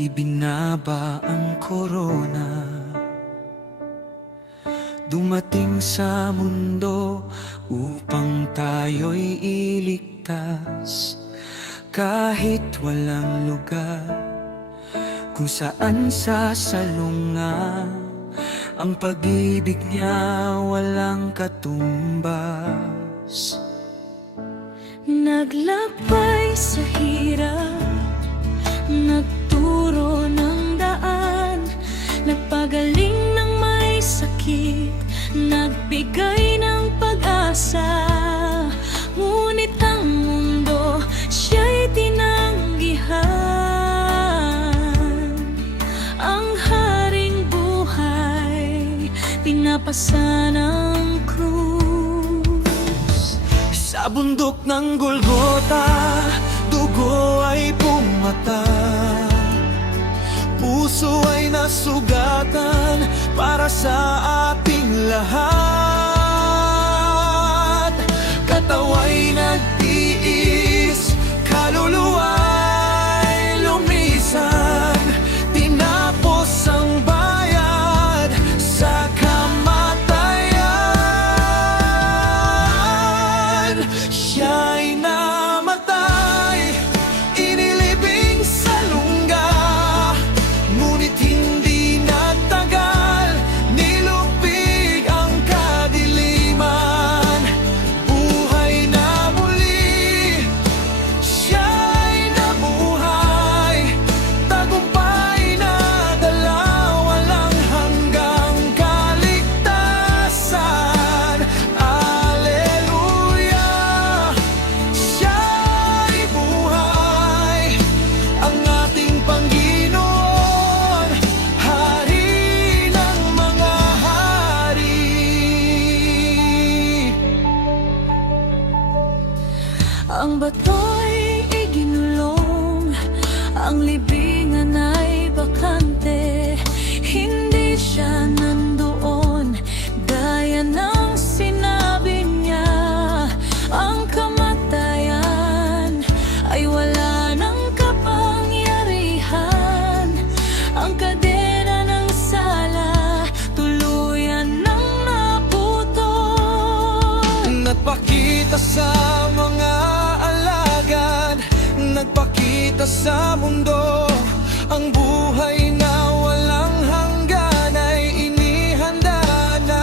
ibinaba ang korona. Dumating sa mundo upang tayo'y iligtas, kahit walang lugar kung saan sasalunga. Ang pag-ibig niya walang katumbas. Naglakbay sa hirap, nagturo ng daan, nagpagaling ng may sakit, nagbigay ng pag-asa. Ngunit ang mundo siya'y tinanggihan. Ang haring buhay pinapasa ng krus. Sa bundok ng Golgota, dugo ay pumatay, puso ay nasugatan para sa ating lahat. Katawa'y nagtiis, kaluluwa'y lumisan, tinapos ang bayad sa kamatayan. Siya'y namatay, inilibing sa lungga, ngunit hindi nagtagal, nilupig ang kadiliman. Buhay na muli, siya'y nabuhay, tagumpay na dala, walang hanggang kaligtasan. Alleluia! Siya'y buhay, ang ating Panginoon, Hari ng mga hari. Ang bato'y iginulong, ang libingan ay bakante. Hindi siya nandoon, gaya ng sinabi niya. Ang kamatayan ay wala ng kapangyarihan. Ang kadena ng sala tuluyan ng naputol. Nagpakita sa mga alagad, nagpakita sa mundo, ang buhay na walang hanggan ay inihanda na.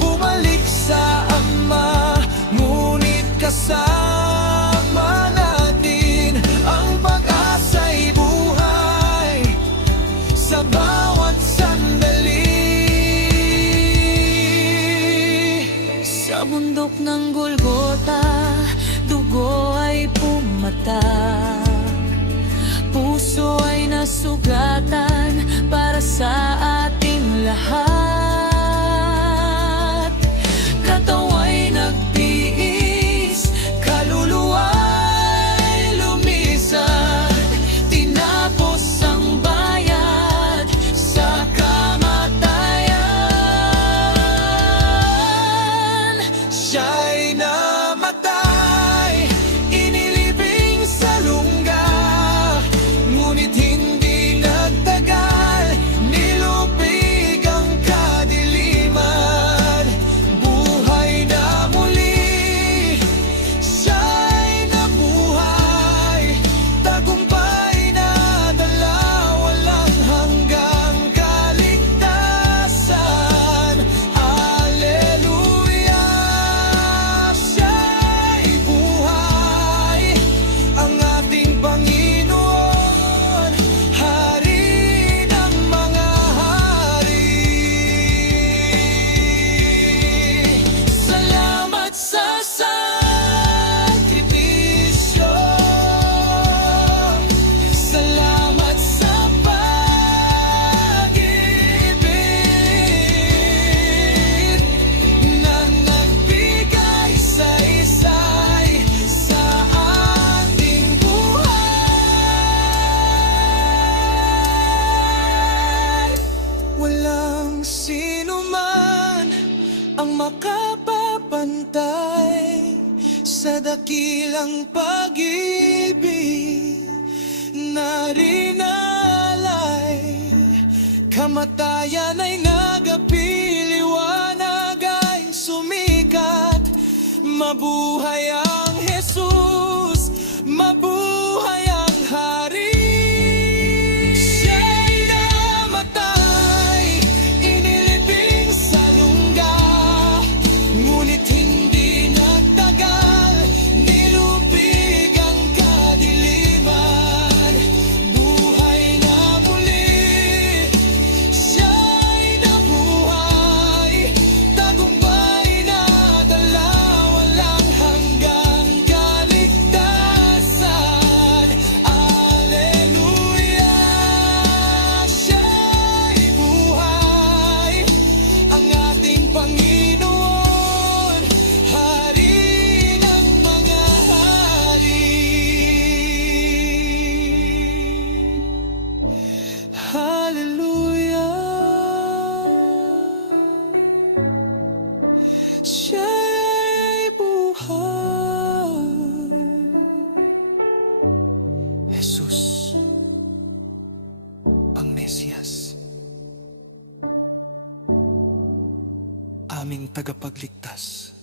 Bumalik sa Ama, ngunit kasama natin ang pag-asa'y buhay sa bawat sandali. Sa bundok ng Golgota, dugo ay pumatak, puso ay nasugatan para sa ating lahat. Katawa'y nagtiis, kaluluwa'y lumisan, tinapos ang bayad sa kamatayan. Siya'y namatay, inilibing sa lungga, ngunit hindi nagtagal, nilupig ang kadiliman. Buhay na muli, siya'y nabuhay, tagumpay na dala, walang hanggang kaligtasan. Alleluia! Siya'y buhay, ang ating Panginoon, Hari ng mga hari. Salamat sa sakripisyo, salamat sa pag-ibig na nagbigay saysay sa ating buhay. Walang sino man ang makapapantay sa dakilang pag-ibig na rin alay. Kamatayan ay nagapi, liwanag ay sumikat. Mabuhay ang Jesus, mabuhay ang Hari. Siya'y namatay, inilibing sa lungga, ngunit hindi nagtagal, nilupig ang kadiliman. Buhay na muli, siya'y nabuhay, tagumpay na dala, walang hanggang kaligtasan. Alleluia, siya'y buhay, ang ating Panginoon, Hari ng mga hari. Hallelujah, siya'y buhay. Jesus, ang Mesiyas, aming tagapagligtas.